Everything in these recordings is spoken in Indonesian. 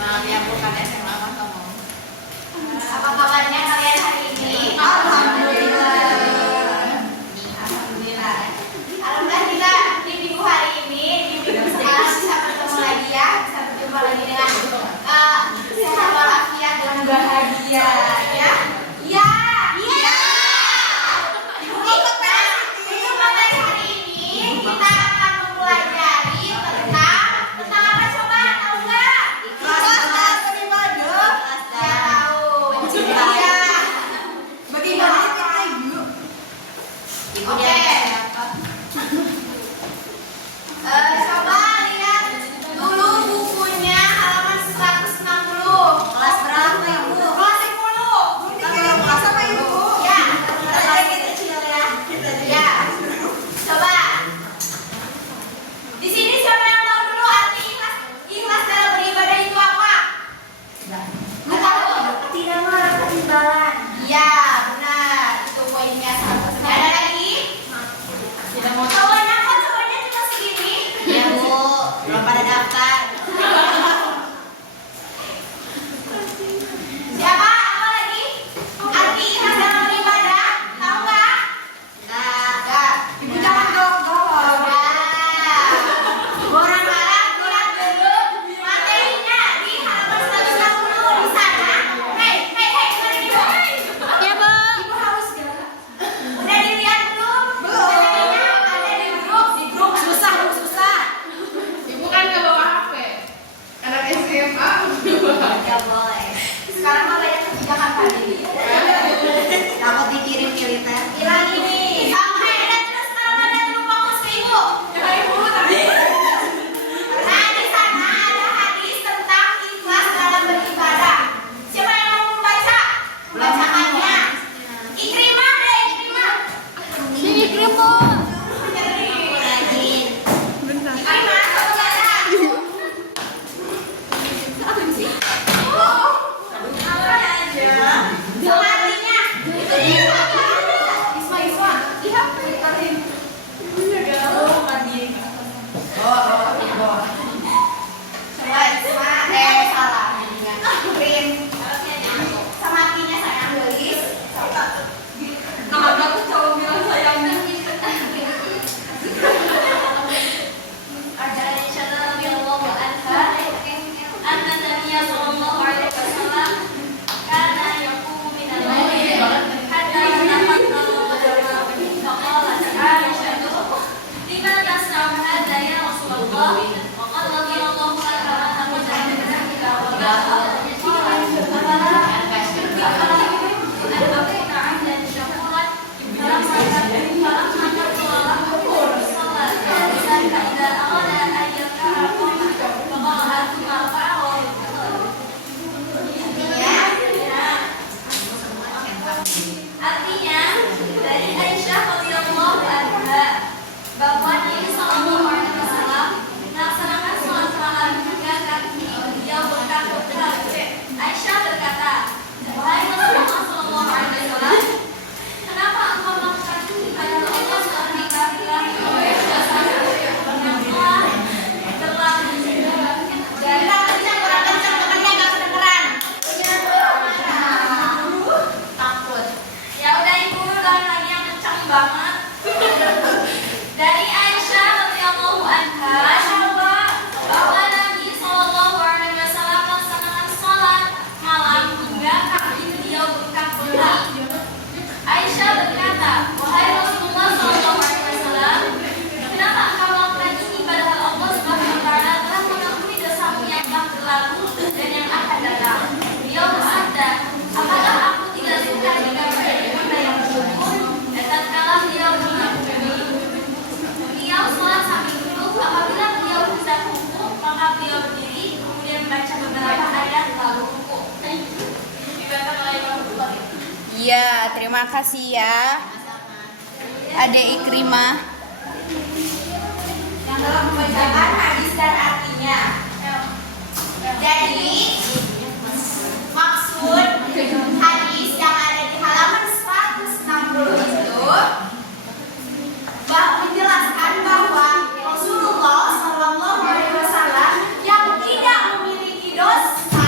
yang bukan SMA Mas Tomo. Apa kabarnya kalian hari ini? Alhamdulillah. Alhamdulillah. Alhamdulillah kita di minggu hari ini di minggu sekarang bisa bertemu lagi ya, bisa berjumpa lagi dengan sehat walafiat dan bahagia ya. Ya. Iya. Untuk materi hari ini kita akan mempelajari tentang apa coba tahu nggak? Ikhlas dan beribadah. Ya tahu. Iya. Bagaimana kita yuk? Oke. Coba lihat dulu bukunya halaman 160. Kelas berapa ya Bu? Kelas 10. Kelas apa ya Bu? Ya, kita lagi kecil ya. Ya. Coba. Di sini siapa yang tahu dulu arti ikhlas dalam beribadah itu apa? Nggak tahu. Tidak melakukan imbalan. Iya, benar. Itu poinnya 100%. Ada lagi? Tidak mau Cowoknya kok cowoknya cuma segini? ya Bu, belum pada daftar. Siapa? Apa lagi? Arti ikhlas dalam beribadah? Tahu nggak? Nggak. Ibu jangan gawat. Orang marah, kurang dulu. Materinya di halaman 160 di sana. Hei, dengerin ibu. Ya Bu. Ibu haus gak? Udah dilihat belum? Materinya ada di grup. Susah. Ibu kan nggak bawa HP. Anak SMA. Ya boleh. Sekarang mah banyak kebijakan tadi. Takut dikirim militer. Hilang ini. Oke, dan terus sekarang ada dulu fokus ke ibu. Ibu tadi. Nah, di sana ada hadis tentang ikhlas dalam beribadah. Siapa yang mau membaca? Bacakannya. Ikrimah deh, Ikrimah. Sini kirim Bu. Rajin. Ikrimah, satu baca. Apa aja? Artinya itu dia. Isma. Lihat, ditaruhin. Coba Isma, salah. Ikrim. Sama artinya sayang gelis. Nah, aku cowok bilang sayangnya. Ada Aisyah radhiyallahu anha anna Nabiyya sallallahu alaihi wasallam kana yaqumu min al-layli hatta yatafakkara faqalat Aisyah lima tasna'u hadha ya Rasulullah wa qala radhiyallahu anha anna mujahidatan ila wallahi artinya dari Aisyah radhiyallahu anha bahwa Nabi sallallahu alaihi wasallam melaksanakan sholat malam juga kaki beliau berkata, Aisyah berkata, wahai Rasulullah sallallahu alaihi wasallam, kenapa engkau melakukan ibadah Allah seperti kaki yang telah Kurang kencang, makanya nggak kedengeran. Takut. ya udah ibu ulang lagi yang kencang banget. Dari Aisyah radhiyallahu anha bahwa Nabi sallallahu alaihi wasallam melaksanakan sholat malam hingga kaki beliau bengkak berat. Aisyah berkata, wahai Rasulullah sallallahu alaihi wasallam, kenapa engkau melakukan ini padahal Allah Subhanahu wa taala telah mengampuni dosamu yang berlalu dan yang akan datang. Beliau bersabda, apakah aku tidak suka jika menjadi bunda yang bersyukur? Dan tatkala beliau mengampuni, beliau sholat sambil duduk. Apabila beliau hendak ruku, maka beliau berdiri kemudian membaca beberapa ayat lalu ruku. Dibaca oleh Imam Bukhari. Iya, terima kasih ya. Adek Ikrimah. Yang telah membacakan hadis dan artinya. Jadi maksud hadis yang ada di halaman 160 itu menjelaskan bahwa Rasulullah Shallallahu Alaihi Wasallam yang tidak memiliki dosa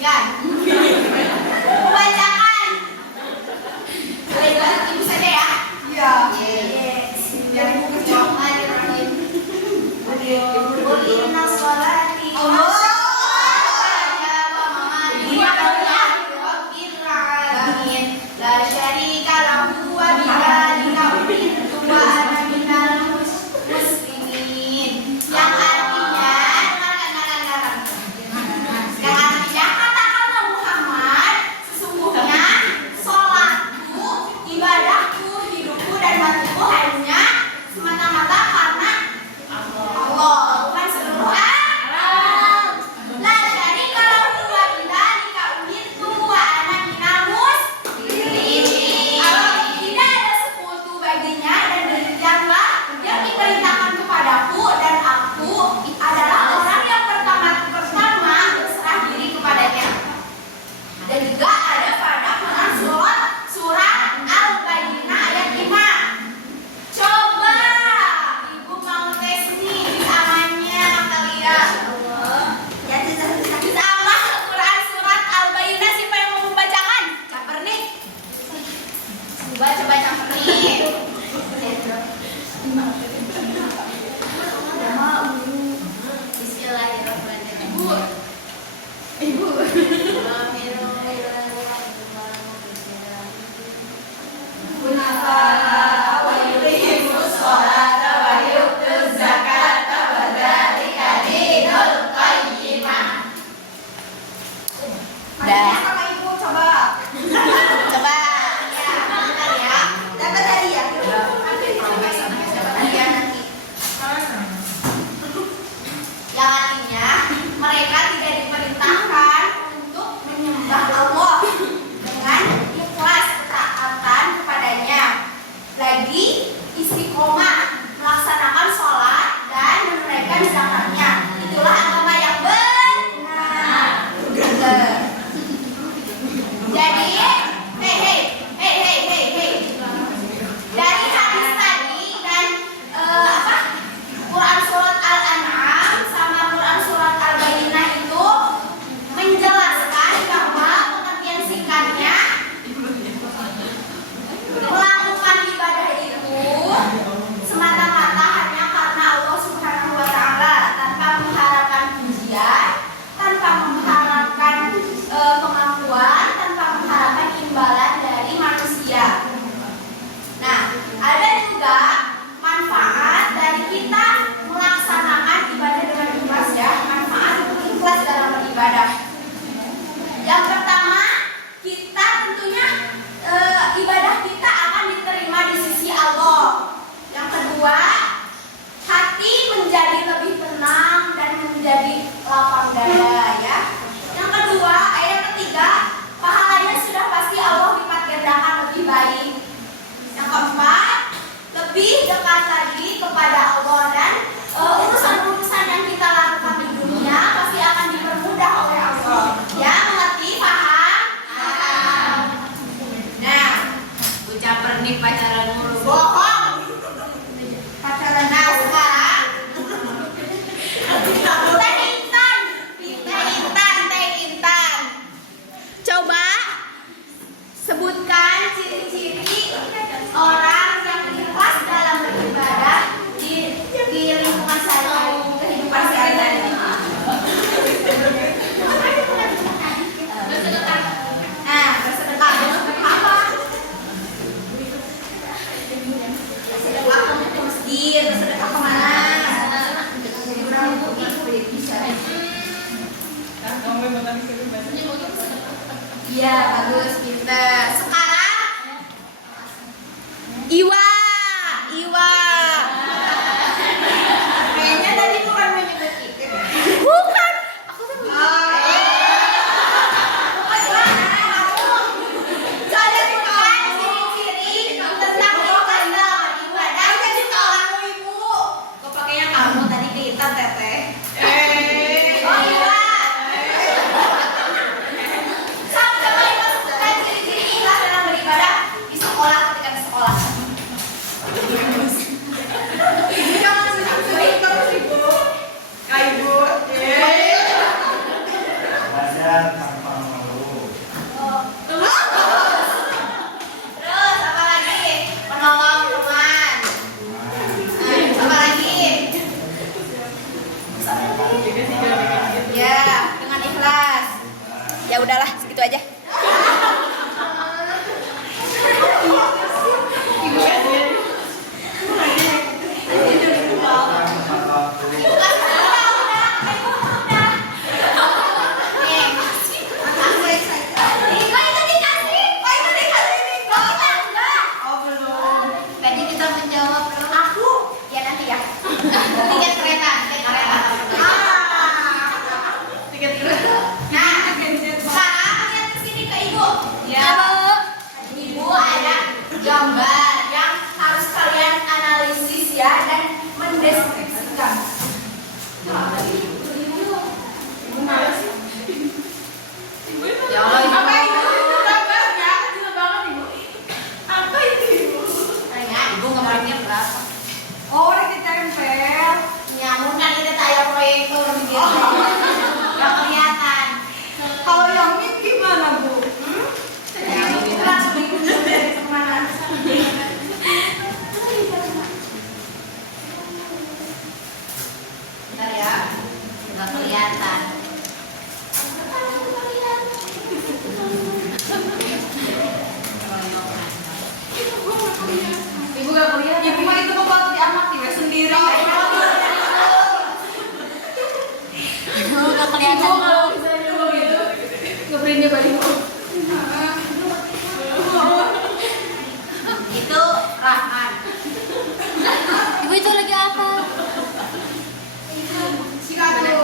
membuktikan. Membacakan. Boleh banget ibu saja ya? Iya. Yes. Dari buku Bismillahirrahmanirrahim. Qul inna sholati wa la syarika lahu wa bidzalika umirtu wa ana minal muslimin. Yang artinya katakanlah Muhammad, sesungguhnya sholatku, ibadahku, hidupku dan matiku hanya semata-mata karena Allah, bukan seluruh alam. La syarika lahu wa bidzalika umirtu wa ana minal muslimin. Tidak ada sekutu baginya dan demikianlah yang diperintahkan kepadaku dan aku adalah orang yang pertama berserah diri kepadanya. Dan juga ada pada Quran surat Al-Baqarah ayat 5. Coba ibu mau tes nih amannya kalian. Ya bisa Allah Quran surat Al-Baqarah, siapa yang mau membacakan? Caper nih. Coba caper nih. Bismillahirrahmanirrahim. Ibu. Sama ibu coba. Coba. Ya, bentar ya. Dapat hadiah. Dapat hadiah nanti. Yang artinya mereka tidak diperintahkan untuk menyembah Allah dengan ikhlas ketaatan kepadanya. Lagi istiqomah melaksanakan sholat dan menunaikan zakatnya. Itulah agama yang benar. Jadi, dari hadis tadi dan Quran surat Al-An'am sama Quran surat Al-Baqarah itu menjelaskan bahwa pengertian singkatnya melakukan ibadah itu semata-mata hanya karena Allah Subhanahu wa Ta'ala, tanpa mengharapkan pujian, tanpa mengharapkan pengakuan, tanpa mengharapkan imbalan dari manusia. Nah, ada juga manfaat dari kita melaksanakan ibadah dengan ikhlas ya. Manfaat untuk ikhlas dalam beribadah. Yang pertama, kita tentunya ibadah kita akan diterima di sisi Allah. Yang kedua, hati menjadi lebih tenang dan menjadi lapang dada ya. Yang kedua, yang ketiga, pahalanya sudah pasti Allah lipat gandakan lebih baik. Yang keempat, lebih dekat lagi kepada Allah dan urusan-urusan yang kita lakukan di dunia pasti akan dipermudah oleh Allah. Ya, mengerti, paham? Nah, Ucap pernik pacaran mulu. bohong. Pacaran. Nah, sekarang Teh Intan. Coba sebutkan ciri-ciri orang yang ikhlas dalam beribadah di lingkungan sehari-hari, kehidupan sehari-hari. Nah, bersedekah apa? Bersedekah ke masjid, bersedekah kemana? Iya, bagus, pintar. Sekarang Iwa. Kayaknya tadi bukan menyebut itu. Bukan. Aku kan Soalnya bukan ciri-ciri tentang ikhlas dalam beribadah. Jadi seorang ibu. Kok pakainya kamu tadi ke Intan, Teteh? Oh, Iwa. Coba sebutkan ciri-ciri ikhlas dalam beribadah di sekolah, ketika di sekolah. Ya udahlah, segitu aja. Ibu kasihan. Tadi kita menjawab aku. Ya nanti ya. Tiket kereta. Tiket kereta. Nah, sekarang lihat ke sini ke ibu. Ya. Ibu ada gambar yang harus kalian analisis ya dan mendeskripsikan. Ibu malas. Ya Allah, Ibu. Apa itu? Gambarnya kecil banget ibu. Apa itu ibu? Ibu kemarinnya berapa? Oh, udah ditempel. Nyamuk kan kita kayak proyektor gitu. Gak kelihatan. Kalau yang mid gimana, Bu? Langsung dikunci dari kemana? Bentar ya. Gak kelihatan. Ibu gak kuliah. Ibu mah itu bakal diamati we sendiri. Ibu nggak Ibu kelihatan. kalau misalnya mau gitu, ngeprintnya balik. Itu Rahman. Ibu itu lagi apa? Sikatu.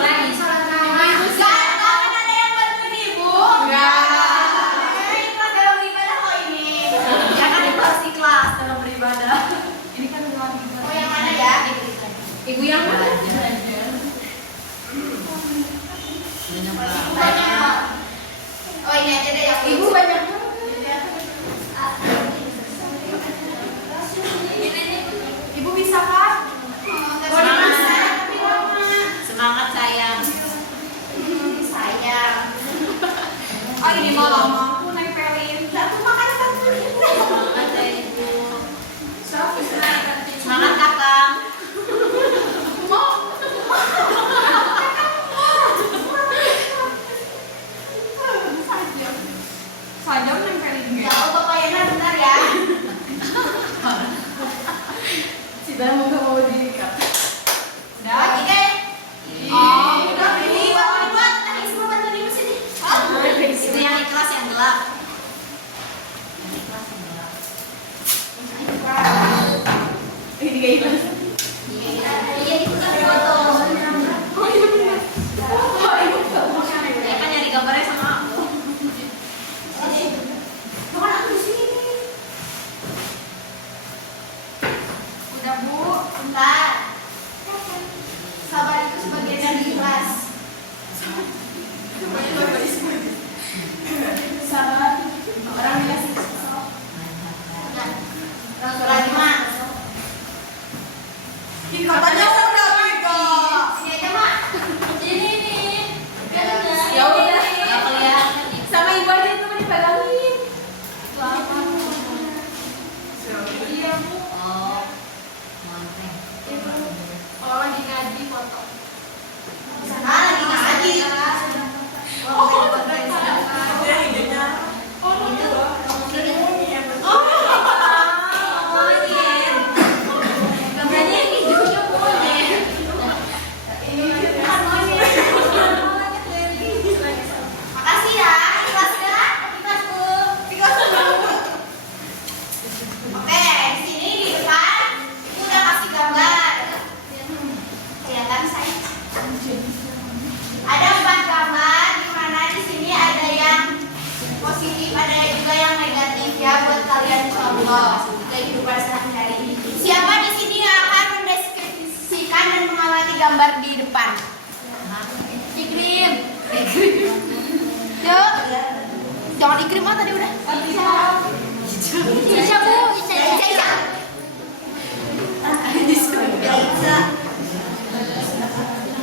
Lagi sholat nama. Sekarang ada yang bantuin ibu. Ikhlas dalam beribadah kok ini. Jangan ikhlas ikhlas dalam beribadah. Ini kan dalam ibadah. Oh yang mana ya? Ibu yang mana? Oh ini aja deh yang Ibu banyak. Ibu bisa kan? Semangat sayang. Sayang. Ah ini malah mampu nempelin. Satu makan satu. Semangat ya Ibu. Semangat Kakang. Sajam nempelin Ya gitu. Allah Bapak Yana bentar ya. Si Bang nggak mau diikat. Lagi deh. Oh, Udah ini buat tadi semua bantuin ibu sini. Itu yang ikhlas yang gelap. Yang ikhlas yang gelap. Ini gak ikhlas. Iya itu kan foto. Saya kan nyari gambarnya sama aku. Bukan aku di sini. Udah, Bu. Bentar. Sabar itu sebagian dari ikhlas. Sabar. Orang biasa. Lagi mak. Ih, katanya udah tiga. Sini aja mak. Ini nih. Ya udah. Nggak kelihatan. Sama ibu aja itu dipegangin. Itu apa? Iya bu. Oh, monteng. Oh lagi ngaji foto. Lagi ngaji. Gambarnya yang hijaunya monyet. Makasih ya, ikhlas ya, ikhlas bu. Oke, di sini di depan ibu udah kasih gambar. Kelihatan saya. Ada 4 gambar, di mana di sini ada yang positif, ada juga yang negatif ya buat kalian contoh kehidupan sehari-hari. Siapa di sini yang akan mendeskripsikan dan mengamati gambar di depan? Ikrim. Yuk. Jangan ikrim oh tadi udah. Isya Bu, Isya. Bisa.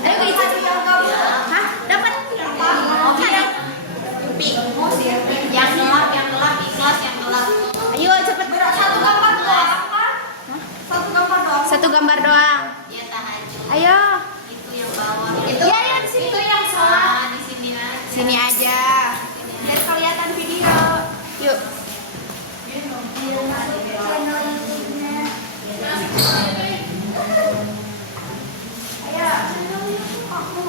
Ayo ke Ica. Hah? Dapat? Pi. Yang gelap, ikhlas yang gelap. Ayo cepet. Satu gambar doang kan? Satu gambar doang. Satu gambar doang. Ya tahajud. Ayo. Itu yang bawah. Itu ya di sini. Itu yang sholat. Di sini aja. Sini Gini aja. Biar kelihatan video. Yuk. Channel YouTube-nya. Ayo, channel YouTube aku.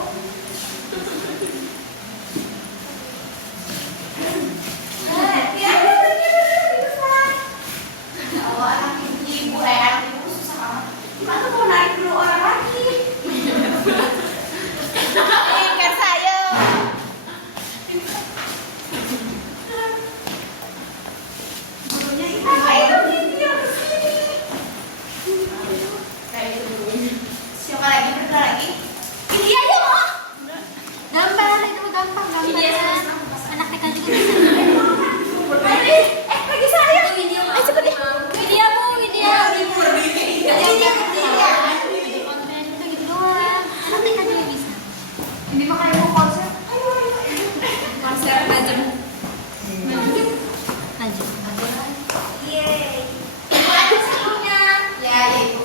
Anak ibu susah amat. Gimana mau narik dulu orang lagi? Ikan saya. Gurunya apa itu video kesini? Kayak itu. Siapa lagi? Berapa lagi? Ini dia yuk. Gambar itu gampang gambar. Anak TK juga bisa. Lagi saya. Video. Cepet deh. Video bu, video. Konten itu gitu doang. Anak TK juga bisa. Ini mah kayak mau konser. Konser Najm. Najm. Yeay. Ada sebelumnya. Ya, itu.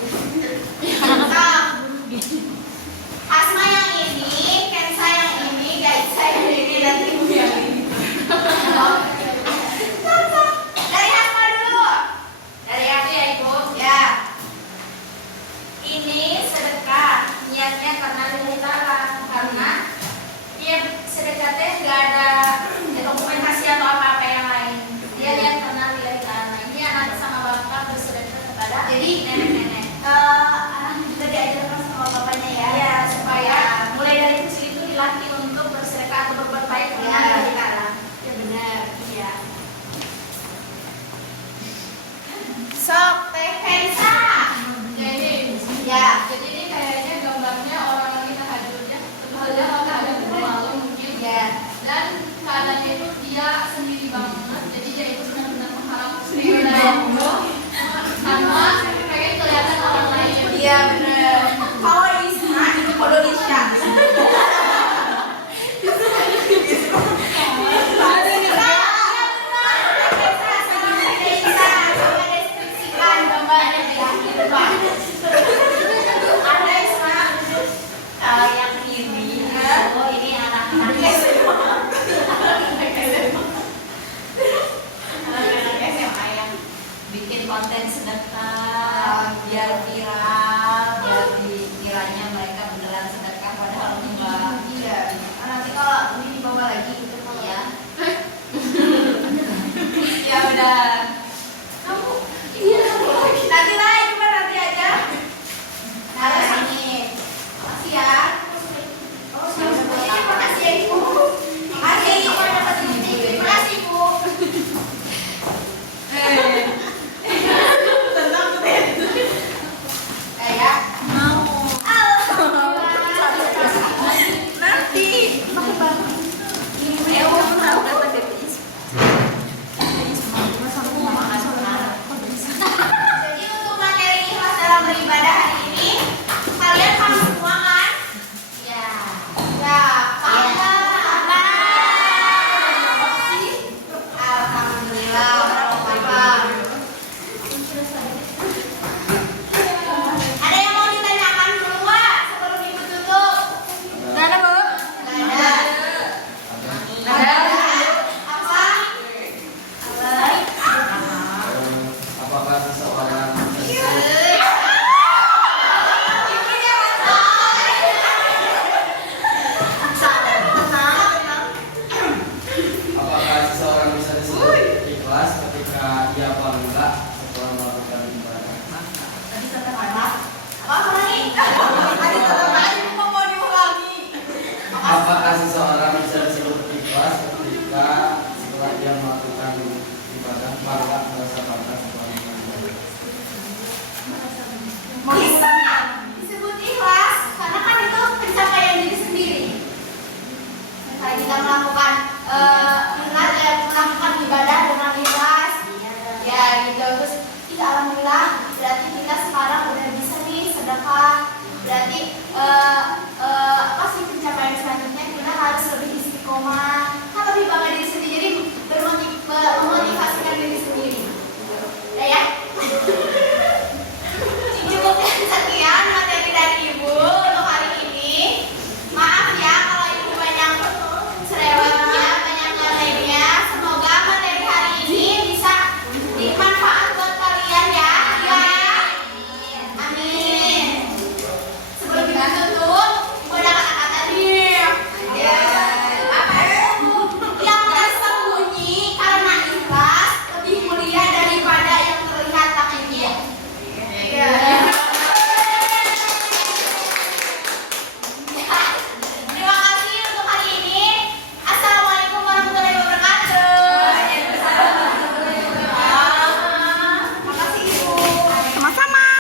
Asma yang ini, Kensa yang ini, Gaisa yang ini, dan Ibu yang ini. Dari Asma dulu. Dari aku ya, Ibu. Ya. Ini sedekah, niatnya karena lillahi ta'ala, karena dia sedekahnya nggak ada dokumentasi atau apa-apa yang lain. Dia lihat karena lillahi ta'ala. Ini anak sama bapak bersedekah kepada Jadi, nenek-nenek. anak juga diajarkan sama bapaknya ya. Ya, supaya mulai dari kecil itu dilatih untuk bersedekah atau berbuat baik karena Ya. lillahi ta'ala. Ya benar. Iya. Sok Teh Kensa. Jadi Ya. jadi ini kayaknya gambarnya orang lagi tahajud ya. Sebetulnya kalau tahajud itu malu mungkin. Ya. Dan keadaannya itu dia sendiri banget. Jadi dia itu benar-benar mengharap Sendiri sama pengen kelihatan orang lain. Iya benar. Kalau Isma itu Indonesia. Ada Isma. Kalau yang ini, oh ini anak-anak SMA. Anak-anak SMA yang Bikin konten sedekah biar viral, biar dikiranya mereka beneran sedekah padahal enggak. iya. Nanti kalau ini dibawa lagi itu kalau Iya. ya udah. Kamu iya nanti lah cuma nanti aja. Nah sini. Makasih ya. Oh terima kasih ya Ibu. Makasih Ibu dapat ini. Terima kasih Ibu. Tenang kayak mau. Nanti. Jadi untuk materi ikhlas dalam beribadah hari ini kalian paham semua kan? Iya. Ya, paham. Alhamdulillah, paham. Ada yang mau ditanyakan dulu nggak sebelum Ibu tutup? Mana, Bu? Ada. Apa? Apakah seseorang apakah seseorang bisa disebut ikhlas ketika ia bangga setelah melakukan ibadah? Apakah seseorang bisa disebut ikhlas ketika setelah ia melakukan ibadah bangga merasa bangga setelah melakukan ibadah? Bisa disebut ikhlas karena kan itu pencapaian diri sendiri. Misalnya kita melakukan melakukan ibadah dengan ikhlas, ya gitu. Terus kita alhamdulillah berarti kita sekarang udah bisa nih sedekah. Berarti apa sih pencapaian selanjutnya kita harus lebih istiqomah